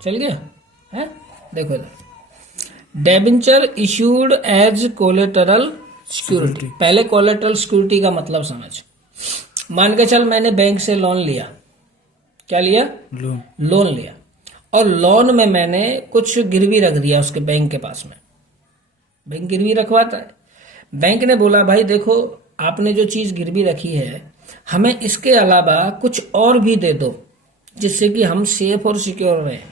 चल गया है। देखो इधर, debenture issued as collateral security. पहले कोलेटरल सिक्योरिटी का मतलब समझ। मान के चल मैंने बैंक से लोन लिया, क्या लिया? लोन लिया, और लोन में मैंने कुछ गिरवी रख दिया उसके बैंक के पास में। बैंक गिरवी रखवाता है। बैंक ने बोला भाई देखो आपने जो चीज गिरवी रखी है हमें इसके अलावा कुछ और भी दे दो जिससे कि हम सेफ और सिक्योर रहें।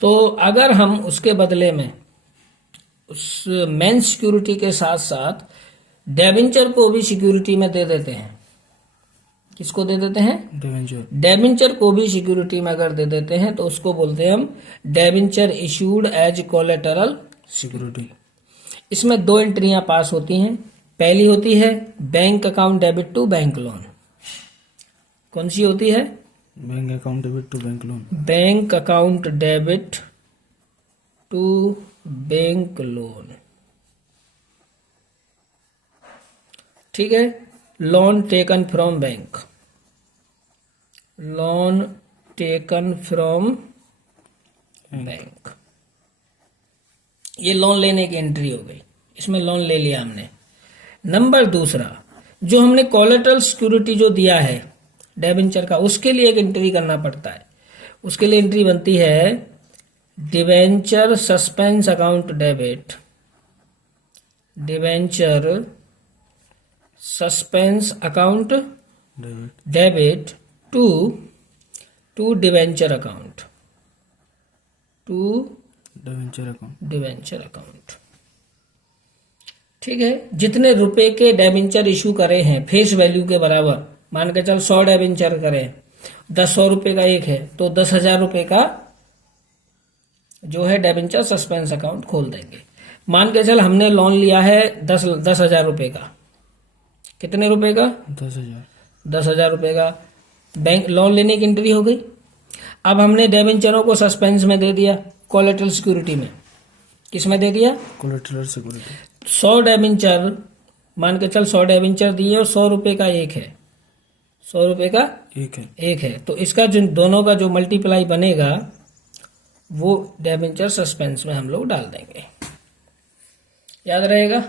तो अगर हम उसके बदले में उस मेन सिक्योरिटी के साथ साथ डेबेंचर को भी सिक्योरिटी में दे देते हैं। किसको दे देते हैं? डेबेंचर को भी सिक्योरिटी में अगर दे देते हैं तो उसको बोलते हैं हम debenture issued as collateral security. इसमें दो एंट्रियां पास होती हैं। पहली होती है bank account debit to bank loan. कौन सी होती है? Bank account debit to bank loan. Bank account debit to bank loan, ठीक है। Loan taken from bank, loan taken from bank, ये लोन लेने की एंट्री हो गई। इसमें लोन ले लिया हमने। नंबर दूसरा, जो हमने कोलेटरल सिक्योरिटी जो दिया है डेबेंचर का, उसके लिए एक एंट्री करना पड़ता है। उसके लिए एंट्री बनती है debenture suspense account debit, debenture suspense account debit to debenture account, to debenture account, ठीक है। जितने रुपए के डेबेंचर इशू करे हैं फेस वैल्यू के बराबर, मान के चल 100 डेबेंचर करे, 100 रुपए का एक है तो 10,000 रुपए का जो है डेबेंचर सस्पेंस अकाउंट खोल देंगे। मान के चल हमने लोन लिया है 10,000 रुपए का। कितने रुपए का? 10,000 रुपए का। बैंक लोन लेने की एंट्री हो गई। अब हमने डेबेंचरों को सस्पेंस में दे दिया, कोलेटरल सिक्योरिटी में। किस में दे दिया? Collateral security. 100 डेबेंचर, मान के चल 100 डेबेंचर दिए और 100 रुपए का एक है, 100 रुपए का एक है। तो इसका जो दोनों का जो मल्टीप्लाई बनेगा वो डेबेंचर सस्पेंस में हम लोग डाल देंगे। याद रहेगा?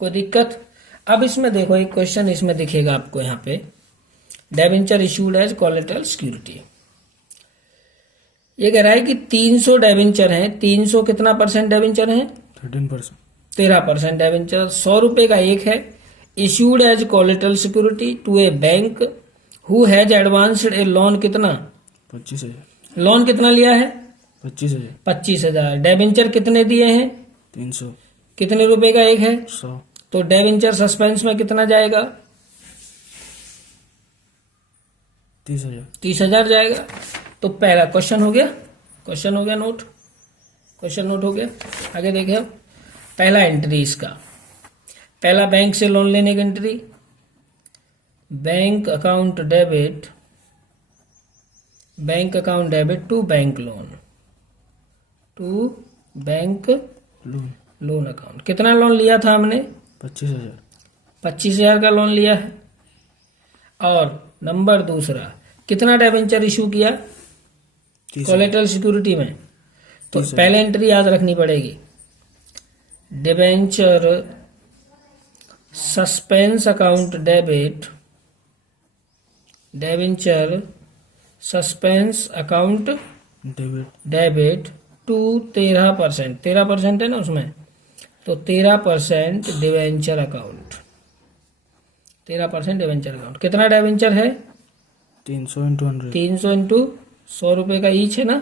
कोई दिक्कत? अब इसमें देखो एक क्वेश्चन इसमें दिखेगा आपको यहाँ पे, debenture issued as collateral security. ये कह रहा है कि 300 डेबेंचर हैं। 300 कितना परसेंट डेबेंचर हैं? 13% डेबेंचर। 100 रुपए का एक है। Issued as collateral security to a bank who has advanced a loan. कितना? 25,000। लोन कितना लिया है? 25,000। डेबेंचर कितने दिए हैं? 300। कितने रुपए का एक है? 100। तो डेबेंचर सस्पेंस में कितना जाएगा? 30,000। 30,000 जाएगा। तो पहला क्वेश्चन हो गया, क्वेश्चन हो गया नोट, क्वेश्चन नोट हो गया। आगे देखे, पहला एंट्री इसका, पहला बैंक से लोन लेने की entry, bank account debit, bank account debit to bank loan, to bank loan account. कितना लोन लिया था हमने? 25,000। 25,000 का लोन लिया है। और नंबर दूसरा, कितना डेबेंचर इशू किया कोलेटरल सिक्योरिटी में? तो पहले एंट्री याद रखनी पड़ेगी, debenture suspense account debit, debenture suspense account debit to 13%, 13% है ना उसमें, तो 13% डिबेंचर अकाउंट, 13% डिबेंचर अकाउंट। कितना डिबेंचर है? 300 × 100। 300 इंटू 100 रुपए का ईच है ना,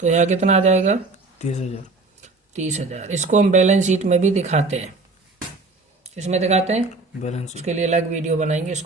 तो यहाँ कितना आ जाएगा? 30,000। 30,000। इसको हम बैलेंस शीट में भी दिखाते हैं। किसमें दिखाते हैं? Balance sheet. उसके लिए अलग वीडियो बनाएंगे इसको।